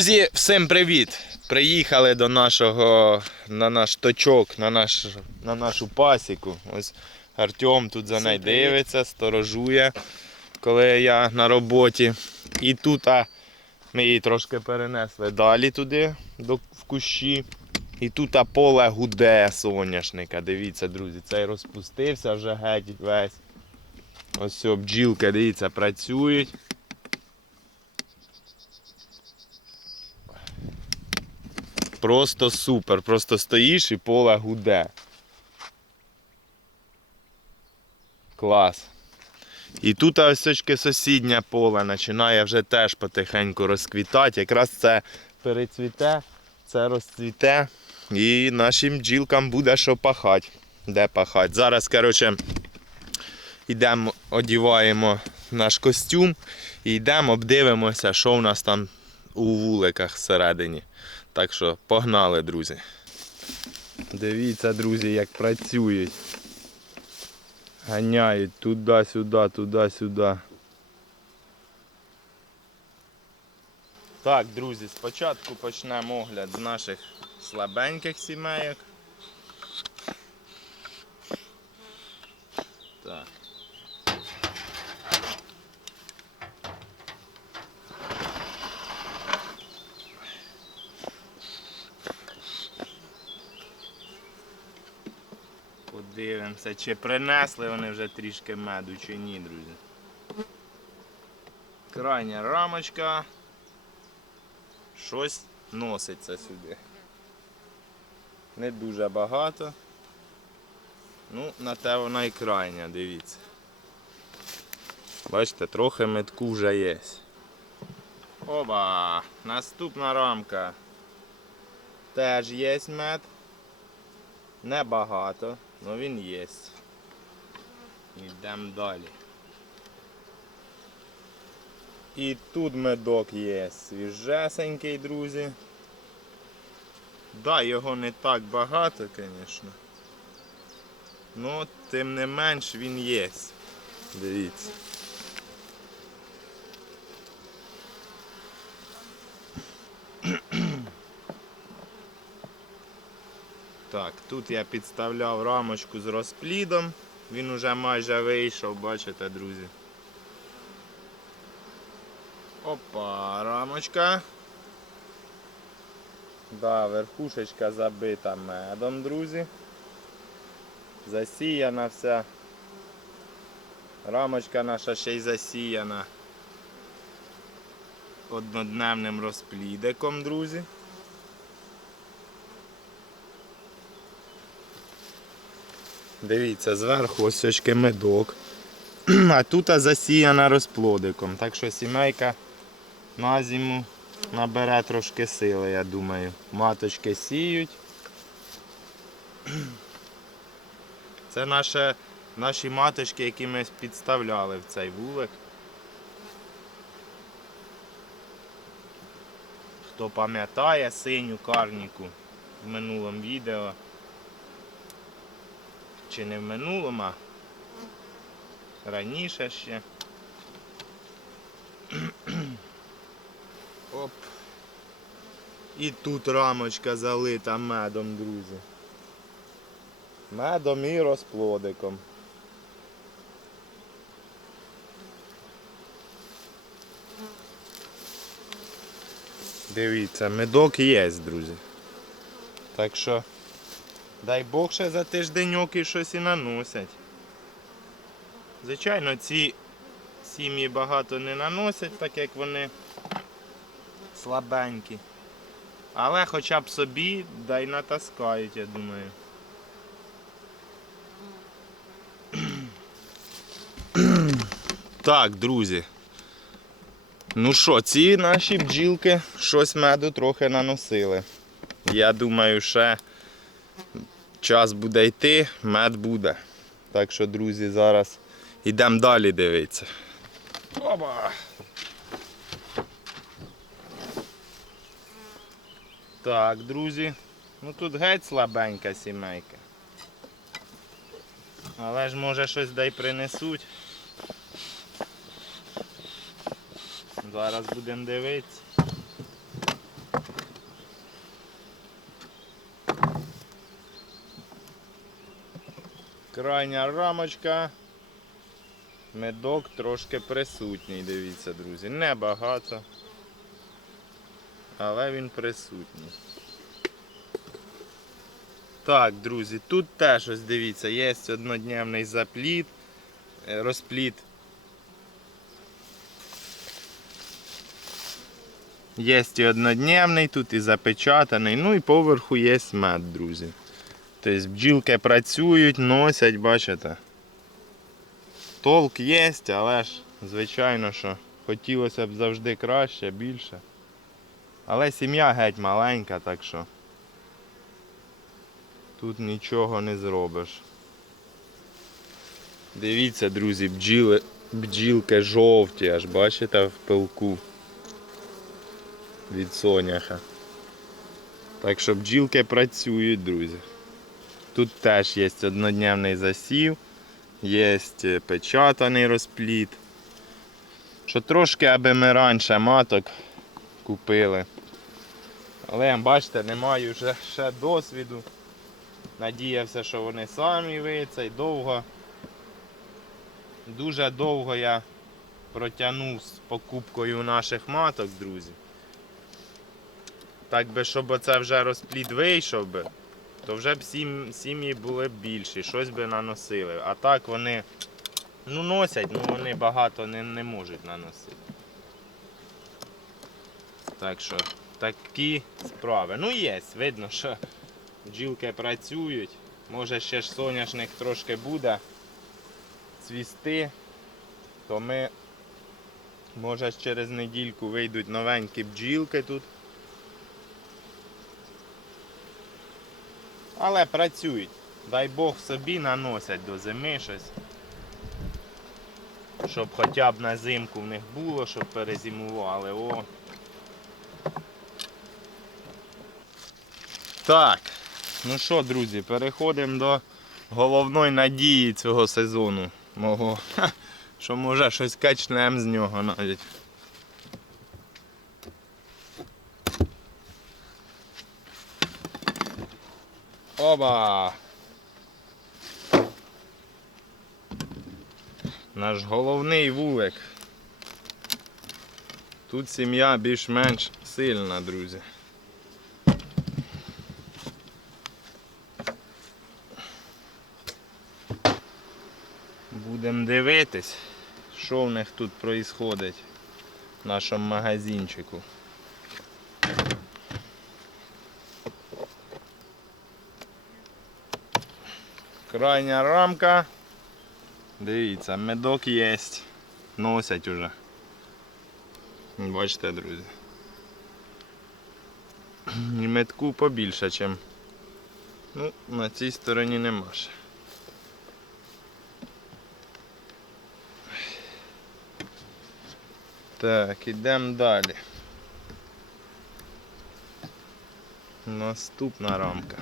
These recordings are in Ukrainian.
Друзі, всім привіт! Приїхали до нашого на наш точок, на, наш, на нашу пасіку. Ось Артем тут за нею дивиться, сторожує, коли я на роботі. І тут а, ми її трошки перенесли далі туди, до, в кущі. І тут а, поле гуде соняшника. Дивіться, друзі, цей розпустився вже геть весь. Ось все, бджілки, дивіться, працюють. Просто супер. Просто стоїш і поле гуде. Клас. І тут ось очки сусіднє поле починає вже теж потихеньку розквітати. Якраз це перецвіте, це розцвіте. І нашим бджілкам буде що пахати. Де пахати. Зараз, коротше, йдемо, одіваємо наш костюм і йдемо, обдивимося, що в нас там у вуликах всередині. Так що погнали, друзі. Дивіться, друзі, як працюють. Ганяють туди-сюди, туди-сюди. Так, друзі, спочатку почнемо огляд з наших слабеньких сімейок. Так. Подивимося, чи принесли вони вже трішки меду, чи ні, друзі. Крайня рамочка. Щось носиться сюди. Не дуже багато. Ну, на те вона і крайня, дивіться. Бачите, трохи метку вже є. Оба! Наступна рамка. Теж є мед. Небагато, але він є. Йдемо далі. І тут медок є свіжесенький, друзі. Да, його не так багато, звісно. Ну, тим не менш він є. Дивіться. Так, тут я підставляв рамочку з розплідом. Він уже майже вийшов, бачите, друзі. Опа, рамочка. Да, верхушечка забита медом, друзі. Засіяна вся. Рамочка наша ще й засіяна однодневним розплідиком, друзі. Дивіться, зверху ось очки медок. А тут засіяна розплодиком. Так що сімейка на зиму набере трошки сили, я думаю. Маточки сіють. Це наше, наші маточки, які ми підставляли в цей вулик. Хто пам'ятає синю карніку в минулому відео чи не в минулому, а раніше ще. Оп. І тут рамочка залита медом, друзі. Медом і розплодиком. Дивіться, медок є, друзі. Так що Дай Бог ще за тижденьок і щось і наносять. Звичайно, ці сім'ї багато не наносять, так як вони слабенькі. Але хоча б собі дай натаскають, я думаю. Так, друзі. Ну що, ці наші бджілки щось меду трохи наносили. Я думаю, ще час буде йти, мед буде. Так що, друзі, зараз йдемо далі дивитися. Оба! Так, друзі. Ну тут геть слабенька сімейка. Але ж може щось дай принесуть. Зараз будемо дивитися. Крайня рамочка. Медок трошки присутній, дивіться, друзі. Небагато. Але він присутній. Так, друзі, тут теж ось дивіться, є однодневний запліт, е, розпліт. Є і однодневний, тут і запечатаний, ну і поверху є мед, друзі. Тобто бджілки працюють, носять, бачите. Толк є, але ж, звичайно, що хотілося б завжди краще, більше. Але сім'я геть маленька, так що тут нічого не зробиш. Дивіться, друзі, бджіли, бджілки жовті, аж бачите в пилку від соняха. Так що бджілки працюють, друзі. Тут теж є однодневний засів, є печатаний розпліт. Що трошки, аби ми раніше маток купили. Але бачите, не маю вже ще досвіду. Надіявся, що вони самі вийцей довго. Дуже довго я протягнув з покупкою наших маток, друзі. Так би, щоб оце вже розплід вийшов би, то вже б сім, сім'ї були б більші, щось би наносили. А так вони ну, носять, ну вони багато не, не можуть наносити. Так що такі справи. Ну є, видно, що бджілки працюють. Може ще ж соняшник трошки буде цвісти, то ми може через недільку вийдуть новенькі бджілки тут. Але працюють. Дай Бог собі наносять до зими щось. Щоб хоча б на зимку в них було, щоб перезимували. О. Так, ну що, друзі, переходимо до головної надії цього сезону. Мого. Ха, що може щось качнем з нього навіть. Оба! Наш головний вулик. Тут сім'я більш-менш сильна, друзі. Будемо дивитись, що в них тут відбувається в нашому магазинчику. Крайня рамка. Дивіться, медок є. Носять уже. Бачите, друзі. І медку побільше, чим. Ну, на цій стороні нема ще. Так, ідемо далі. Наступна рамка.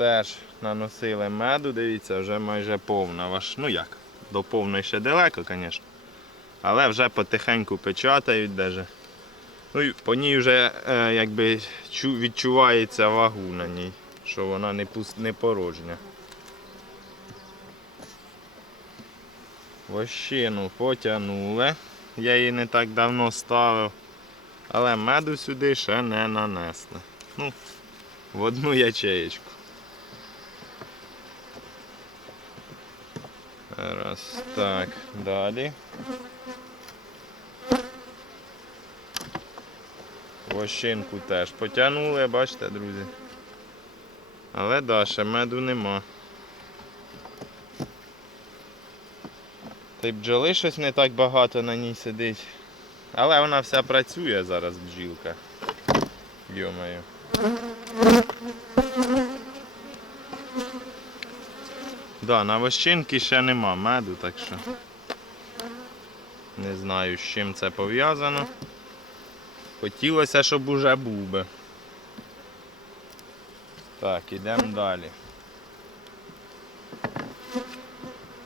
Теж наносили меду, дивіться, вже майже повна. Ваш, ну як, до повної ще далеко, звісно. Але вже потихеньку печатають даже. Ну і по ній вже е, якби відчувається вагу на ній, що вона не, пуст, не порожня. Вощину потягнули. Я її не так давно ставив. Але меду сюди ще не нанесли. Ну, в одну ячеєчку. Раз, так, далі. Вощинку теж потягнули, бачите, друзі. Але да, ще меду нема. Й бджоли щось не так багато на ній сидить. Але вона вся працює зараз бджілка. Йомаю. Да, на вощинки ще нема меду, так що не знаю з чим це пов'язано. Хотілося, щоб уже був би. Так, ідемо далі.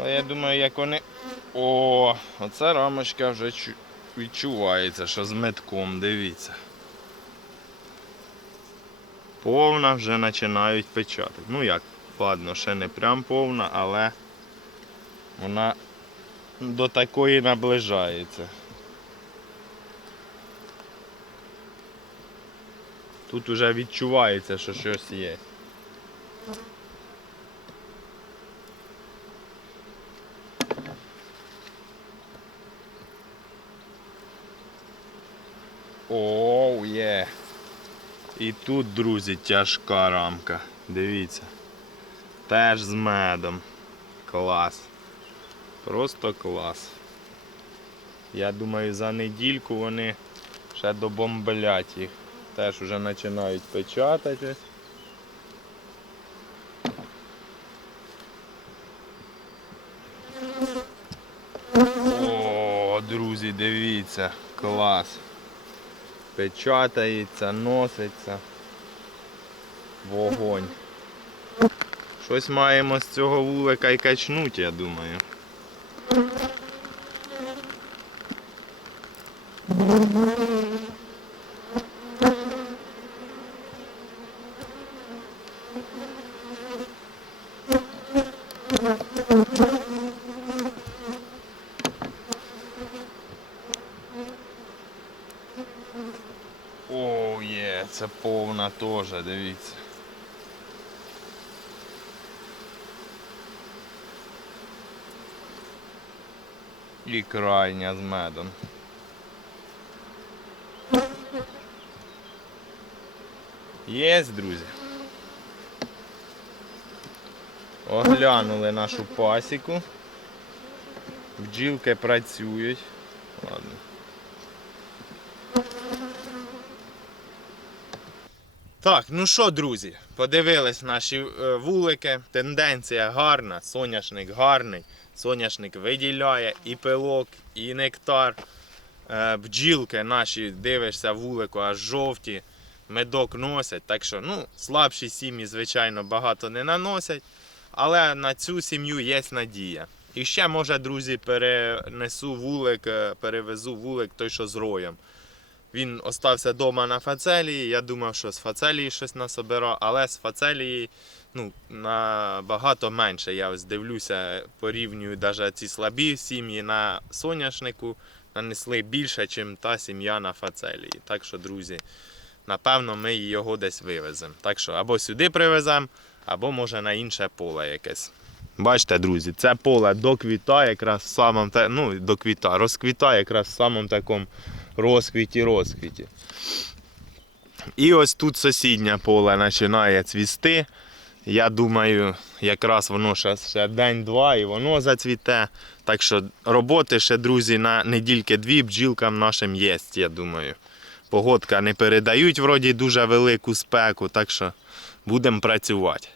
Але я думаю, як вони... О, оця рамочка вже відчувається, що з метком, дивіться. повна вже починають печатати. Ну як, ладно, ще не прям повна, але вона до такої наближається. Тут вже відчувається, що щось є. Оу, є. І тут, друзі, тяжка рамка. Дивіться. Теж з медом. Клас. Просто клас. Я думаю, за недільку вони ще добомблять їх. Теж вже починають печатати. О, друзі, дивіться, клас. Печатається, носиться. Вогонь. Щось маємо з цього вулика і качнуть, я думаю. О, є, це повна теж, дивіться. І крайня з медом. Єсть, друзі. Оглянули нашу пасіку. Бджілки працюють. Ладно. Так, ну що, друзі, подивились наші е, вулики. Тенденція гарна, соняшник гарний. Соняшник виділяє і пилок, і нектар. Е, бджілки наші, дивишся, вулику аж жовті, медок носять. Так що, ну, слабші сім'ї, звичайно, багато не наносять. Але на цю сім'ю є надія. І ще, може, друзі, перенесу вулик, е, перевезу вулик той, що з роєм. Він остався вдома на фацелії. Я думав, що з фацелії щось насобирав, але з фацелії ну, набагато менше. Я ось дивлюся, порівнюю навіть ці слабі сім'ї на соняшнику нанесли більше, ніж та сім'я на фацелії. Так що, друзі, напевно, ми його десь вивеземо. Так що або сюди привеземо, або може на інше поле якесь. Бачите, друзі, це поле доквітає якраз в самому ну, доквіта, розквітає якраз в самому такому розквіті розквіті. І ось тут сусіднє поле починає цвісти. Я думаю, якраз воно ще, ще день-два і воно зацвіте. Так що роботи ще, друзі, на недільки дві бджілкам нашим є, я думаю. Погодка не передають вроді дуже велику спеку, так що будемо працювати.